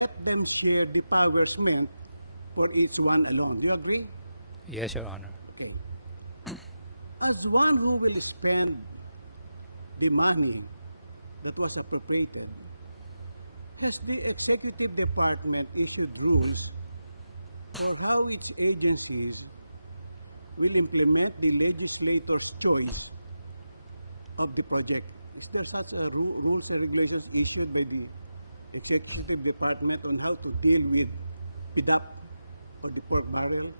let them share the powers meant for each one alone. Do you agree? Yes, Your Honor. Okay. As one who will spend the money that was appropriated, has the executive department issued rules for how its agencies will implement the legislator's choice of the project? Is there such a rules and regulations issued by the executive department on how to deal with PDAP or the pork barrel?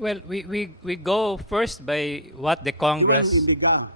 Well, we go first by what the The Congress... one in the GA.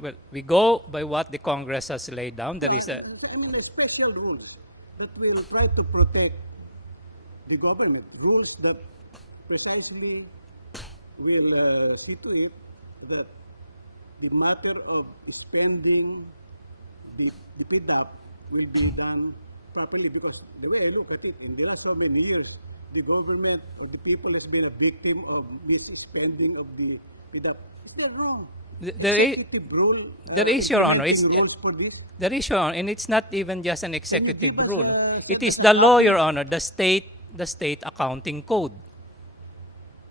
Well, we go by what the Congress has laid down. There is a... I mean, the special rules that will try to protect the government, rules that precisely will see to it that the matter of spending the PDAP will be done properly, because the way I look at it, in the last so many years, the government or the people has been a victim of misspending of the PDAP. Is there no executive rule there is, Your Honor. implementing rules for this? There is, Your Honor, and it's not even just an executive give us rule. send It is us a the law, copy? Your Honor, the state accounting code.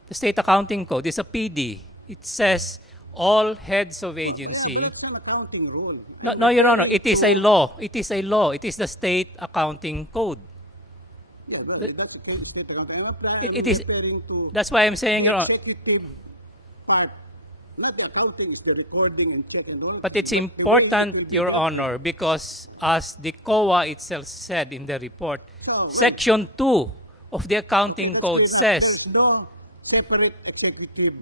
The state accounting code is a PD. It says all heads of agency... Yeah, but that's an accounting rule. No, Your Honor, it is a law. It is a law. It is the state accounting code. Yeah, but that's a state accounting. I'm It is- referring to That's why I'm saying, the Your Honor, executive part. Not the accounting, is the recording and check and all. but it's the way it important, will be Your dealt with. Honor, because as the COA itself said in the report, So, well, Section 2 of the Okay, accounting that's code clear enough. says... There's no separate executive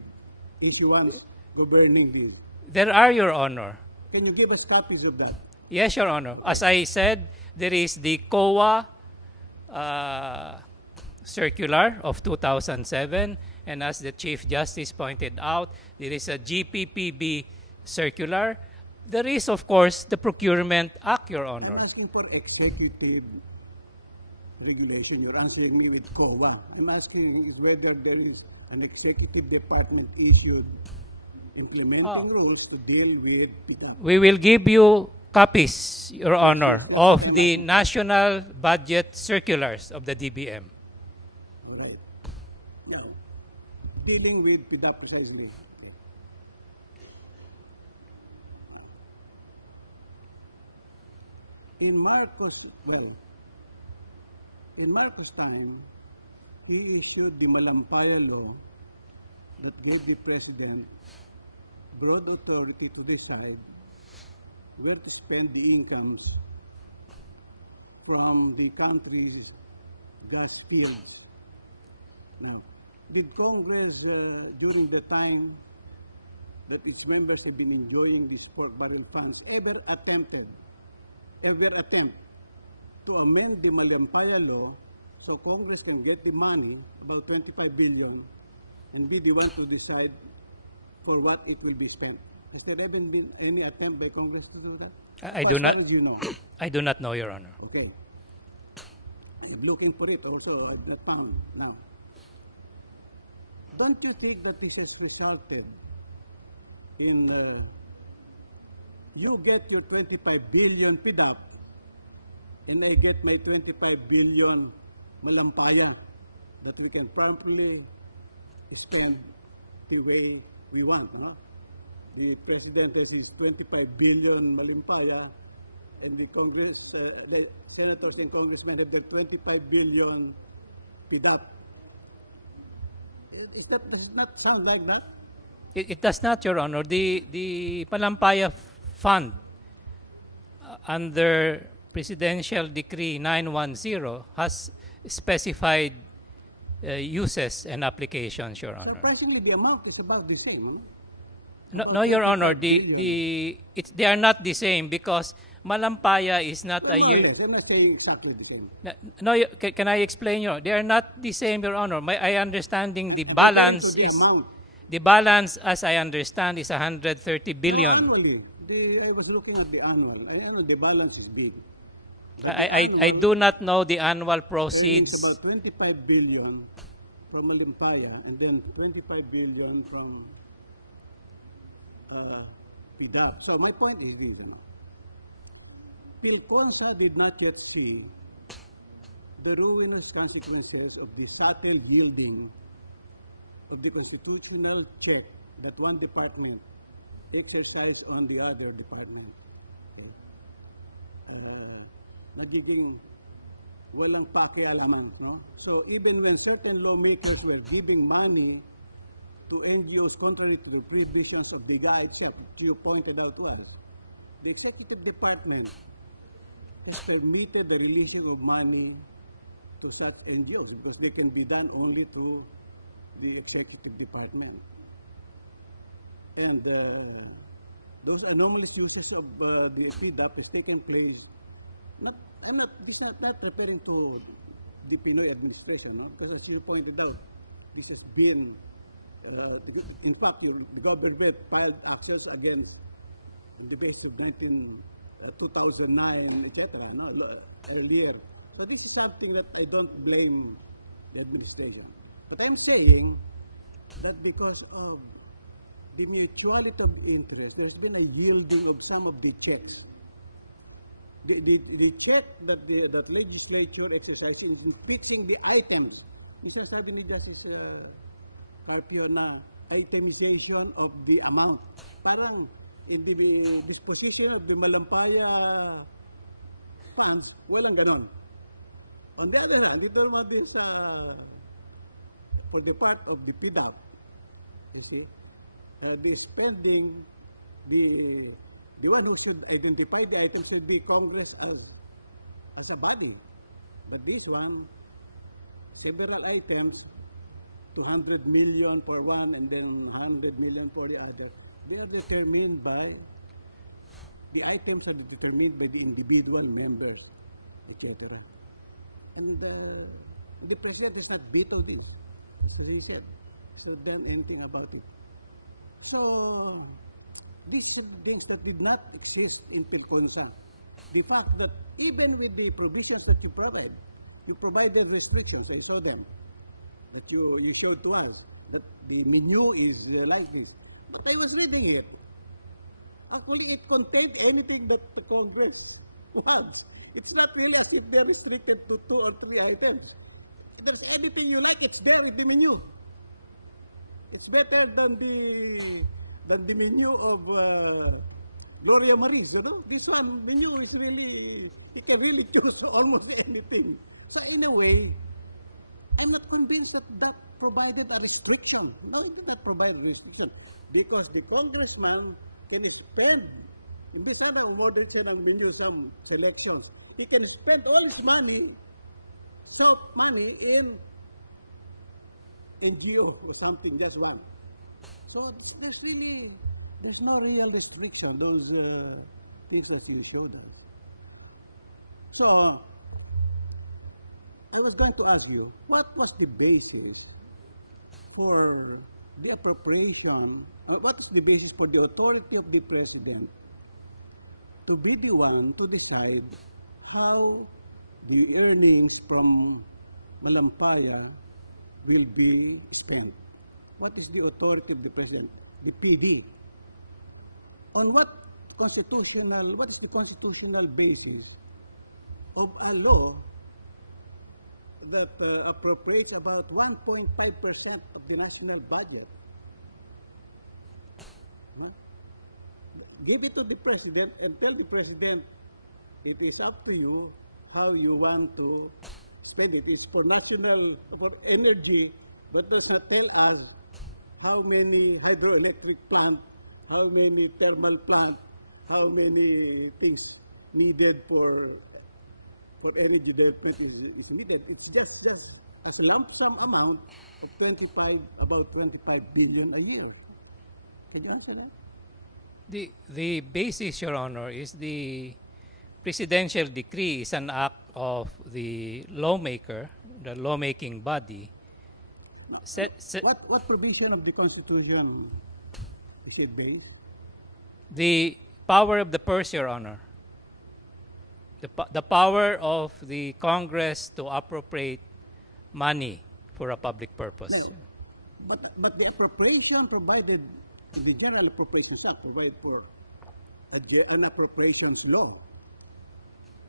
issuance governing this. There are, Your Honor. Can you give us copies of that? Yes, Your Honor. Okay. As I said, there is the COA circular of 2007, and as the Chief Justice pointed out, there is a GPPB circular. There is, of course, the Procurement Act, Your Honor. I'm asking for executive regulation. You're answering me with COA. I'm asking is whether there is an executive department issued implementing rules to deal with PDAP. We will give you copies, Your Honor, yes, that's of what I'm the asking for. national budget circulars of the DBM. All right. Now, dealing with PDAP precisely. Okay. Now, in Marcos' time, he issued the Malampaya law that gave the president broad authority to decide where to spend the incomes from the country's gas fields. Now, did Congress, during the time that its members have been enjoying these pork barrel funds, ever attempt to amend the Malampaya law so Congress can get the money, about 25 billion, and be the one to decide for what it will be spent? Has there ever been any attempt by Congress to do that? I As do far not- as you know. I do not know, Your Honor. Okay. I am looking for it also. I've not found. Now, don't you think that this has resulted in you get your 25 billion PDAP and I get my 25 billion Malampaya that we can promptly spend the way we want, no? The President has his 25 billion Malampaya, and the Congress, senators and congressmen have their 25 billion PDAP. Does it not sound like that? It does not, Your Honor. The Palampaya Fund under Presidential Decree 910 has specified uses and applications, Your Honor. Surprisingly, the amount is about the same, no? About No, Your Honor. 25 billion. They are not the same because Malampaya is not Well, a... more or less. I'm not saying exactly the same. No, can I explain, Your Honor? They are not the same, Your Honor. I understanding the I'm referring balance... to the amount. The balance, as I understand, is 130 billion. No, annually. I was looking at the annual. I know the balance is big. But the annual I do not know the annual proceeds. earnings about 25 billion from Malampaya and then 25 billion from PDAP. So my point is this, Pilconsa did not yet see the ruinous consequences of the subtle yielding of the constitutional check that one department exercise on the other department. Okay? Nagiging walang pakialaman, no? So even when certain lawmakers were giving money to NGOs contrary to the prohibitions of the GA itself, which you pointed out to us, the executive department has permitted the releasing of money to such NGOs because they can be done only through the executive department. And those anomalous uses of the PDAP has taken place. This is not referring to the Pinoy administration, no? Because as you pointed out, this has been, in fact, the government filed actions against on the basis of 2009, etc., no? Earlier. So this is something that I don't blame the administration. But I'm saying that because of the mutuality of interest, there's been a yielding of some of the checks. The check that legislature exercises in fixing the items. Minsan sabi ni Justice Carpio na itemization of the amount. Parang in the disposition of the Malampaya funds, walang ganon. On the other hand, dito naman din for the part of the PDAP, you see, the spending, the one who should identify the items should be Congress as a body. But this one, several items, 200 million for one and then 100 million for the other, they are determined by, the items are determined by the individual members, etc. And the President has not vetoed this, as he said. He's not done anything about it. So, these are the things that did not exist in PhilConsa. The fact that even with the provisions that you provided restrictions, I saw them, that you showed to us, that the menu is like this. But I was reading it. Actually, it contained anything that the Congress wants. It's not really as if they're restricted to 2 or 3 items. If there's anything you like, it's there in the menu. It's better than the menu of Gloria Maris, you know? This one, menu is really, you can really choose almost anything. So in a way, I'm not convinced that provided a restriction. No, it did not provide a restriction. Because the congressman can spend, imbis na umorder siya ng menu some selections, he can spend all his money, soap money in NGO or something, just one. So there's no real restriction, those things that you showed us. So, I was going to ask you, what was the basis for the appropriation, what is the basis for the authority of the President to be the one to decide how the earnings from Malampaya will be spent? What is the authority of the President? The PD. On what is the constitutional basis of a law that appropriates about 1.5% of the national budget? Give it to the President and tell the President, it is up to you how you want to spend it. It's for energy, but does not tell us how many hydroelectric plant, how many thermal plant, how many things needed for energy development is needed. It's just as a lump sum amount of about 25 billion a year. Can you answer that? The basis, Your Honor, is the presidential decree is an act of the lawmaker, the lawmaking body. No, what provision of the Constitution is it based? The power of the purse, Your Honor. The power of the Congress to appropriate money for a public purpose. No, but the appropriation provided in the General Appropriations Act provide for an appropriations law.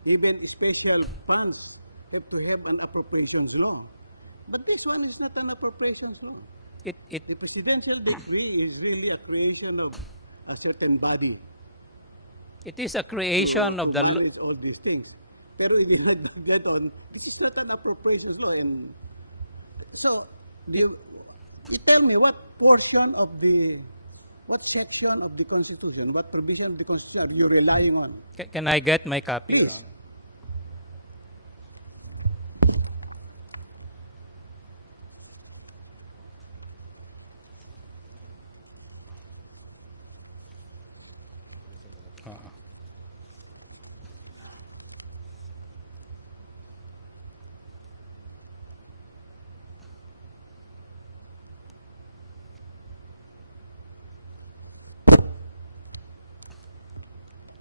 Even special funds have to have an appropriations law. But this one is not an appropriations law. The presidential decree is really a creation of a certain body it is a creation to of the manage all these things. Pero idinagdag on, this is not an appropriations law. And so, you tell me what section of the Constitution, what provision of the Constitution are you relying on? Can I get my copy? Please.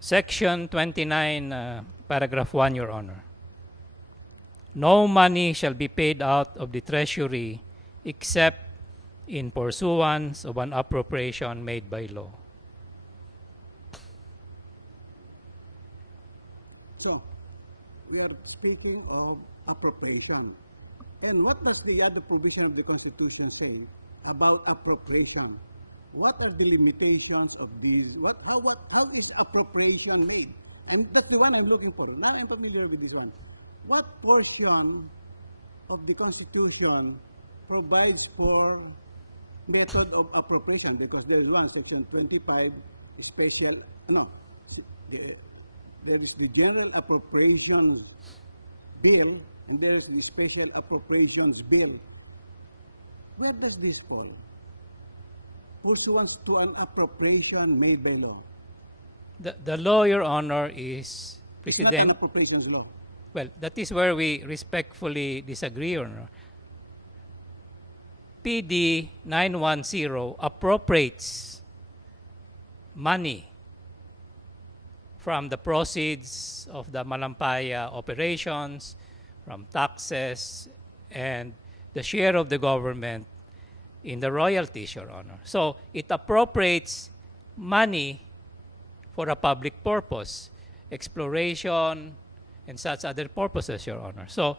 Section 29, paragraph 1, Your Honor. No money shall be paid out of the Treasury except in pursuance of an appropriation made by law. So, we are speaking of appropriation. And what does the other provision of the Constitution say about appropriation? What are the limitations of these? How is appropriation made? That's the one I'm looking for. Now I'm familiar with this one. What portion of the Constitution provides for method of appropriation? Because there is one, Section 25, special, there is the General Appropriations Bill, and there is the Special Appropriations Bill. Where does this fall? Pursuant to an appropriation made by law. The law, Your Honor, is... It's not an appropriations law. Well, that is where we respectfully disagree, Your Honor. PD 910 appropriates money from the proceeds of the Malampaya operations, from taxes, and the share of the government in the royalties, Your Honor. So it appropriates money for a public purpose, exploration, and such other purposes, Your Honor. So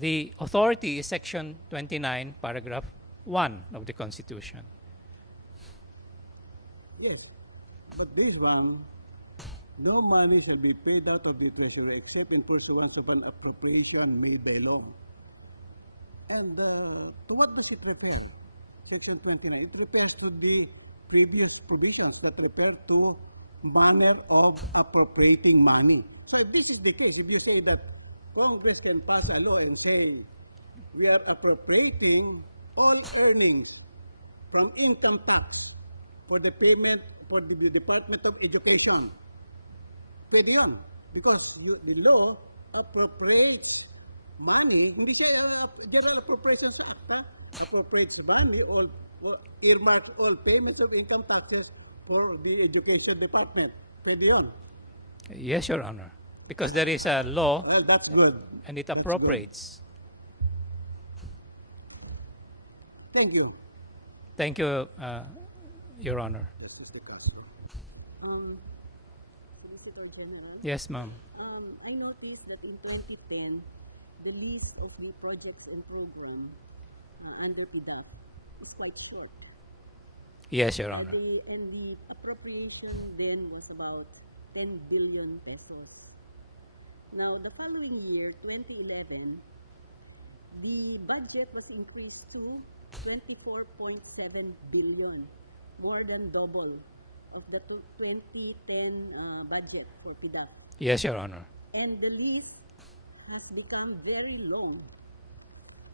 the authority is Section 29, paragraph 1 of the Constitution. Yes, but this one, no money shall be paid out of the Treasury except in pursuance of an appropriation made by law. And to what does it refer? Section 29. It refers to the previous provisions that refer to manner of appropriating money. So if this is the case, if you say that Congress can pass a law and say we are appropriating all earnings from income tax for the payment for the Department of Education, pwede yun. Because the law appropriates money, hindi siya General Appropriations Act, appropriates money, earmarks all payments of income taxes for the Education Department. Pwede yun. Yes, Your Honor. Because there is a law. Well, that's good. And it That's appropriates. Good. Thank you. Thank you, Your Honor. Justice De Castro. Solicitor General. Yes, ma'am. I noticed that in 2010, the list of the projects and program under PDAF is quite short. Yes, Your Honor. The appropriation then was about 10 billion pesos. Now, the following year, 2011, the budget was increased to 24.7 billion, more than double of the 2010 budget for PDAF. Yes, Your Honor. And the list has become very long.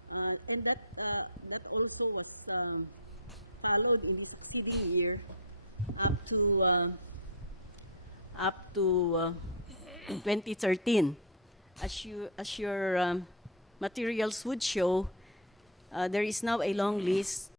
And that also was followed in the succeeding year up to 2013. As your materials would show, there is now a long list